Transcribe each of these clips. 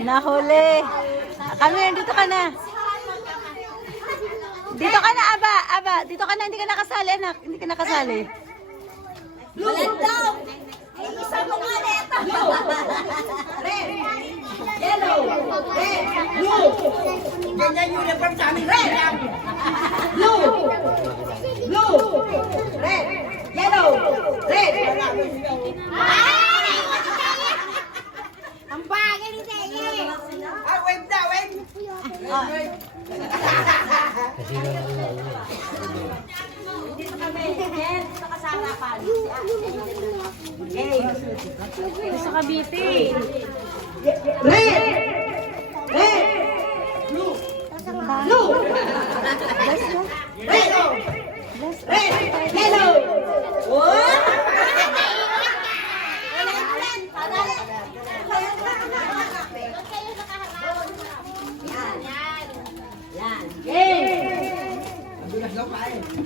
Nahuli. Kami, dito ka na. Dito ka na, Aba. Aba, dito ka na. Hindi ka nakasali, anak. Hindi ka nakasali. Walang daw. Ay, isa mo nga neto. Red. Yellow. Red. Blue. Ganyan yung uniform sa amin. Red. Blue. Blue. Red. Yellow. Red. Ang bagay ni Teye. Ah, wait na, wait. Dito kami. Dito ka sa harapan. Okay. Sa Cavite. Red! Red! Blue! Blue! Red! Red! Yellow! What?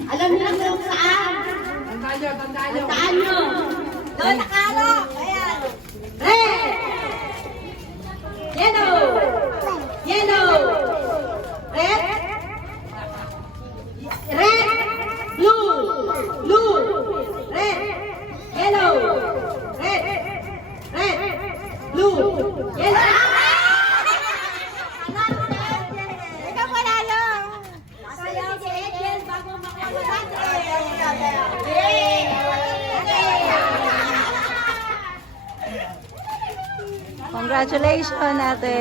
Alam niyo lang kung saan? Tandaan nyo! Doon nakalo! Ayan! Red! Yellow! Yellow! Red! Red! Blue! Blue! Red! Yellow! Red! Red! Blue! Yellow! Ikaw panalo! Masayaw si Edel bago makuha Congratulations, ate.